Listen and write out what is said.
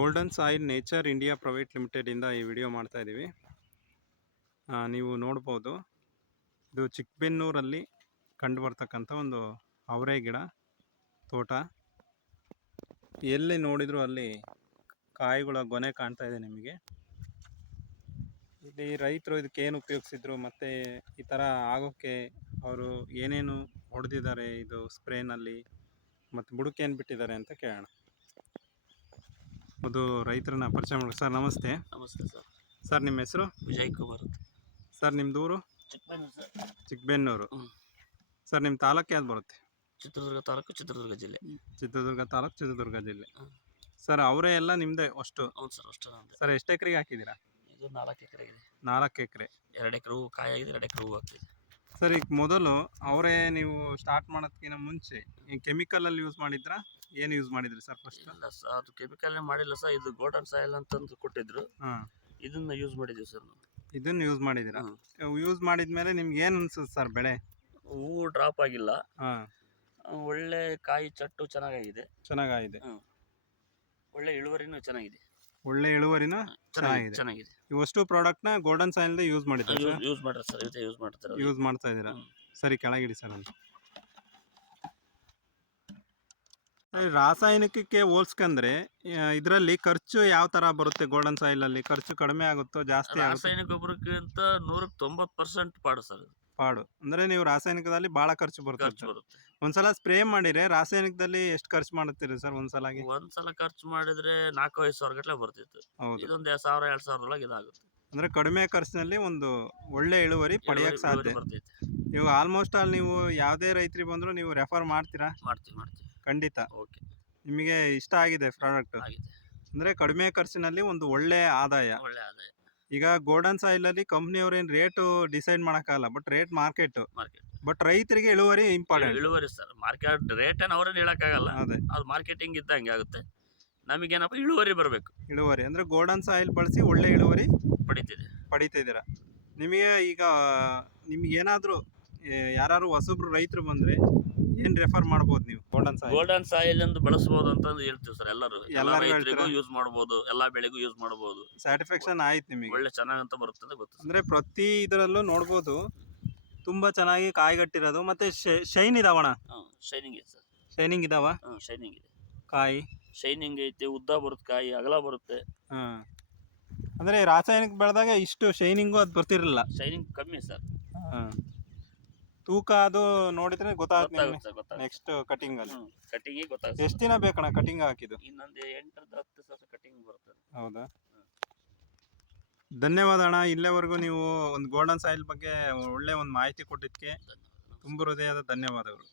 Golden soil nature India private ಲಿಮಿಟೆಡಿಂದ ಈ video ಮಾಡ್ತಾ ಇದ್ದೀವಿ ನೀವು ನೋಡ್ಬೋದು. ಇದು ಚಿಕ್ಕಬೆನ್ನೂರಲ್ಲಿ ಕಂಡು ಬರ್ತಕ್ಕಂಥ ಒಂದು ಅವರೆ ಗಿಡ, ತೋಟ. ಎಲ್ಲಿ ನೋಡಿದರೂ ಅಲ್ಲಿ ಕಾಯಿಗಳ ಗೊನೆ ಕಾಣ್ತಾ ಇದೆ ನಿಮಗೆ. ಇಲ್ಲಿ ರೈತರು ಇದಕ್ಕೆ ಏನು ಉಪಯೋಗಿಸಿದ್ರು, ಮತ್ತು ಈ ಥರ ಆಗೋಕ್ಕೆ ಅವರು ಏನೇನು ಹೊಡೆದಿದ್ದಾರೆ, ಇದು ಸ್ಪ್ರೇನಲ್ಲಿ, ಮತ್ತು ಬುಡಕ್ಕೇನು ಬಿಟ್ಟಿದ್ದಾರೆ ಅಂತ ಕೇಳೋಣ. ಅದು ರೈತರನ್ನ ಪರಿಚಯ ಮಾಡಿ ಸರ್ ನಮಸ್ತೆ. ನಮಸ್ತೆ ಸರ್. ಸರ್ ನಿಮ್ಮ ಹೆಸರು? ವಿಜಯ್ ಕುಮಾರ್ ಅಂತ. ಸರ್ ನಿಮ್ಮ ಊರು? ಸರ್. ಚಿಕ್ಕಬೆನ್ನೂರು. ಹ್ಮ್. ಸರ್ ನಿಮ್ಮ ತಾಲೂಕು ಯಾವ್ದು ಬರುತ್ತೆ? ಚಿತ್ರದುರ್ಗ ತಾಲೂಕು ಚಿತ್ರದುರ್ಗ ಜಿಲ್ಲೆ. ಚಿತ್ರದುರ್ಗ ತಾಲೂಕು ಚಿತ್ರದುರ್ಗ ಜಿಲ್ಲೆ. ಹ್ಮ್. ಸರ್ ಅವರೇ ಎಲ್ಲ ನಿಮ್ಮದೇ ಅಷ್ಟು? ಹೌದು ಸರ್ ಅಷ್ಟೇ ನಮ್ದು. ಸರ್ ಎಷ್ಟು ಎಕರೆಗೆ ಹಾಕಿದ್ದೀರಾ? ಇದು ನಾಲ್ಕು ಎಕರೆ ಇದೆ ನಾಲ್ಕು ಎಕರೆ. ಎರಡು ಎಕರೆ ಹೂವು ಕಾಯಿ ಆಗಿದೆ ಎರಡು ಎಕರೆ ಹೂವು ಆಗ್ತಿದೆ. ಸರ್ ಈಗ ಮೊದಲು ಅವರೇ ನೀವು ಸ್ಟಾರ್ಟ್ ಮಾಡೋದಕ್ಕಿಂತ ಮುಂಚೆ ಕೆಮಿಕಲ್ ಕೆಮಿಕಲಲ್ಲಿ ಯೂಸ್ ಮಾಡಿದ್ರಾ? ಏನು ಯೂಸ್ ಮಾಡಿದ್ರಿ ಸರ್ ಫಸ್ಟ್ ಇಲ್ಲ ಸರ್ ಅದು ಕೆಮಿಕಲ್ ಮಾಡಿಲ್ಲ ಸರ್ ಇದು ಗೋಲ್ಡನ್ ಸಾಯಿಲ್ ಅಂತಂದು ಕೊಟ್ಟಿದ್ರು. ಹಾಂ. ಇದನ್ನ ಯೂಸ್ ಮಾಡಿದ್ದೀವಿ ಸರ್ ನಾವು. ಇದನ್ನು ಯೂಸ್ ಮಾಡಿದ್ದೀರಾ ಹ್ಮ್. ಯೂಸ್ ಮಾಡಿದ್ಮೇಲೆ ನಿಮ್ಗೆ ಏನು ಅನ್ಸುತ್ತೆ ಸರ್ ಬೆಳೆ? ಹೂವು ಡ್ರಾಪ್ ಆಗಿಲ್ಲ. ಹಾಂ. ಆ, ಒಳ್ಳೆ ಕಾಯಿ ಚಟ್ಟು ಚೆನ್ನಾಗಿದೆ ಚೆನ್ನಾಗಾಗಿದೆ. ಒಳ್ಳೆ ಇಳುವರಿನೂ ಚೆನ್ನಾಗಿದೆ. ಒಳ್ಳೆ ಇಳುವರಿನ ಚೆನ್ನಾಗಿದೆ. ಚೆನ್ನಾಗಿದೆ. ಚೆನ್ನಾಗಿದೆ ಇವಷ್ಟು ಪ್ರಾಡಕ್ಟ್ನ ಗೋಲ್ಡನ್ ಸಾಯಿಲ್ದ ಯೂಸ್ ಮಾಡಿದ್ರೆ ಯೂಸ್ ಯೂಸ್ ಮಾಡ್ರಿ ಸರ್ ಇದು ಯೂಸ್ ಮಾಡ್ತಾರೆ ಯೂಸ್ ಮಾಡ್ತಾ ಇದ್ದೀರಾ? ಹ್ಮ್. ಸರಿ ಕೆಳಗಿಡಿ ಸರ್ ಅಂತ ಈ ರಾಸಾಯನಿಕಕ್ಕೆ ಹೋಲ್ಸ್ಕಂದ್ರೆ ಇದರಲ್ಲಿ ಖರ್ಚು ಯಾವ ತರ ಬರುತ್ತೆ ಗೋಲ್ಡನ್ ಸಾಯಿಲ್ ಅಲ್ಲಿ? ಖರ್ಚು ಕಡಿಮೆ ಆಗುತ್ತೋ ಜಾಸ್ತಿ ಆಗುತ್ತೋ? ರಾಸಾಯನಿಕ ಗೊಬ್ಬರಕ್ಕಿಂತ ನೂರಕ್ಕೆ ತೊಂಬತ್ತು ಪರ್ಸೆಂಟ್ ಪಾಡು ಸರ್. ಇದು. ಪಾಡು. ಅಂದ್ರೆ ನೀವು ರಾಸಾಯನಿಕದಲ್ಲಿ ಬಹಳ ಖರ್ಚು ಖರ್ಚು ಬರುತ್ತೆ. ಬರುತ್ತೆ ಒಂದ್ಸಲ ಸ್ಪ್ರೇ ಮಾಡಿದ್ರೆ ರಾಸಾಯನಿಕದಲ್ಲಿ ಎಷ್ಟು ಖರ್ಚು ಮಾಡುತ್ತೀರಿ ಸರ್ ಒಂದ್ಸಲಾಗಿ? ಒಂದ್ಸಲ ಖರ್ಚು ಮಾಡಿದ್ರೆ ನಾಲ್ಕು ಐದು ಸಾವಿರ ಗಟ್ಟಲೆ ಬರ್ತಿತ್ತು. ಹೌದು. ಇದೊಂದು ಎರಡ್ ಸಾವಿರ ಎರಡ್ ಸಾವಿರದೊಳಗೆ ಇದಾಗುತ್ತೆ. ಅಂದ್ರೆ ಕಡಿಮೆ ಖರ್ಚಿನಲ್ಲಿ ಒಂದು ಒಳ್ಳೆ ಇಳುವರಿ ಪಡೆಯಕ್ ಇಳುವರಿ- ಸಾಧ್ಯ. ಬರ್ತೈತೆ. ಇವಾಗ ಆಲ್ಮೋಸ್ಟ್ ಆಲ್ ನೀವು ಯಾವುದೇ ರೈತರಿಗೆ ಬಂದರೂ ನೀವು ರೆಫರ್ ಮಾಡ್ತೀರಾ? ಮಾಡ್ತೀವಿ ಮಾಡ್ತೀವಿ. ಖಂಡಿತ. ಓಕೆ. ನಿಮಗೆ ಇಷ್ಟ ಆಗಿದೆ ಪ್ರಾಡಕ್ಟ್ ಆಗಿದೆ. ಅಂದ್ರೆ ಕಡಿಮೆ ಖರ್ಚಿನಲ್ಲಿ ಒಂದು ಒಳ್ಳೆ ಆದಾಯ. ಒಳ್ಳೆ ಆದಾಯ. ಈಗ ಗೋಲ್ಡನ್ ಸಾಯಿಲಲ್ಲಿ ಕಂಪ್ನಿಯವ್ರು ಏನು ರೇಟು ಡಿಸೈಡ್ ಮಾಡೋಕ್ಕಾಗಲ್ಲ but rate market market but ರೈತರಿಗೆ ಇಳುವರಿ ಇಂಪಾರ್ಟೆಂಟ್ ಇಳುವರಿ ಸರ್ ಮಾರ್ಕೆಟ್ ರೇಟ್ ಏನು ಅವ್ರೇನು ಹೇಳಕ್ಕಾಗಲ್ಲ. ಅದೇ. ಅದು ಮಾರ್ಕೆಟಿಂಗ್ ಇದ್ದಂಗೆ ಆಗುತ್ತೆ. ನಮಗೇನಪ್ಪ ಇಳುವರಿ ಬರಬೇಕು. ಇಳುವರಿ ಅಂದರೆ ಗೋಲ್ಡನ್ ಸಾಯಿಲ್ ಬಳಸಿ ಒಳ್ಳೆ ಇಳುವರಿ ಪಡಿತಿದೆ ಪಡಿತಿದ್ದೀರಾ ನಿಮಗೆ ಈಗ ನಿಮ್ಗೆ ಏನಾದರೂ ಯಾರು ಹೊಸಬ್ರು ರೈತರು ಬಂದ್ರೆ ಏನ್ ರೆಫರ್ ಮಾಡಬಹುದು ನೀವು? ಗೋಲ್ಡನ್ ಸಾಯಿಲ್ ಗೋಲ್ಡನ್ ಸಾಯಿಲ್ ಎಂದು ಬಳಸಬಹುದು ಅಂತ ಹೇಳ್ತೀವಿ ಸರ್ ಎಲ್ಲರೂ. ಎಲ್ಲ ರೈತರಿಗೂ ಯೂಸ್ ಮಾಡಬಹುದು ಎಲ್ಲಾ ಬೆಳೆಗೂ ಯೂಸ್ ಮಾಡಬಹುದು ಸ್ಯಾಟಿಸ್ಫ್ಯಾಕ್ಷನ್ ಆಯ್ತು ನಿಮಗೆ. ಒಳ್ಳೆ ಚೆನ್ನಾಗಂತ ಬರುತ್ತದೆ ಗೊತ್ತು ಸರ್. ಅಂದ್ರೆ ಪ್ರತಿ ಇದರಲ್ಲೂ ನೋಡಬಹುದು ತುಂಬಾ ಚೆನ್ನಾಗಿ ಕಾಯಿಗಟ್ಟಿರೋದು ಮತ್ತೆ ಶೈನ್ ಇದಾವಣ ಶೈನಿಂಗ್ ಇದೆ ಸರ್. ಶೈನಿಂಗ್ ಇದಾವ? ಶೈನಿಂಗ್ ಇದೆ. ಕಾಯಿ? ಶೈನಿಂಗ್ ಐತೆ ಉದ್ದ ಬರುತ್ತೆ ಕಾಯಿ ಅಗಲ ಬರುತ್ತೆ. ಹಾ. ಅಂದ್ರೆ ರಾಸಾಯನಿಕ ಬೆಳೆದಾಗ ಇಷ್ಟು ಶೈನಿಂಗು ಅದು ಬರ್ತಿರಲಿಲ್ಲ. ಶೈನಿಂಗ್ ಕಮ್ಮಿ ಸರ್. ತೂಕ ಅದು ನೋಡಿದ್ರೆ ಗೊತ್ತಾಗುತ್ತೆ ಗೊತ್ತಾಗುತ್ತೆ ನೆಕ್ಸ್ಟ್ ಕಟಿಂಗ್ ಅಲ್ಲಿ. ಕಟಿಂಗ್ ಗೊತ್ತಾಗುತ್ತೆ. ಎಷ್ಟು ದಿನ ಬೇಕಣ್ಣ ಕಟಿಂಗ್ ಹಾಕಿದ್ದು? ಇನ್ನೊಂದು ಎಂಟರಿಂದ ಹತ್ತು ಸಾವಿರ ಕಟಿಂಗ್ ಬರುತ್ತೆ ಹೌದಾ? ಧನ್ಯವಾದ ಅಣ್ಣ. ಇಲ್ಲಿವರೆಗೂ ನೀವು ಒಂದು ಗೋಲ್ಡನ್ ಸಾಯಿಲ್ ಬಗ್ಗೆ ಒಳ್ಳೆ ಒಂದು ಮಾಹಿತಿ ಕೊಟ್ಟಿದ್ದಕ್ಕೆ ತುಂಬ ಹೃದಯದ ಧನ್ಯವಾದಗಳು.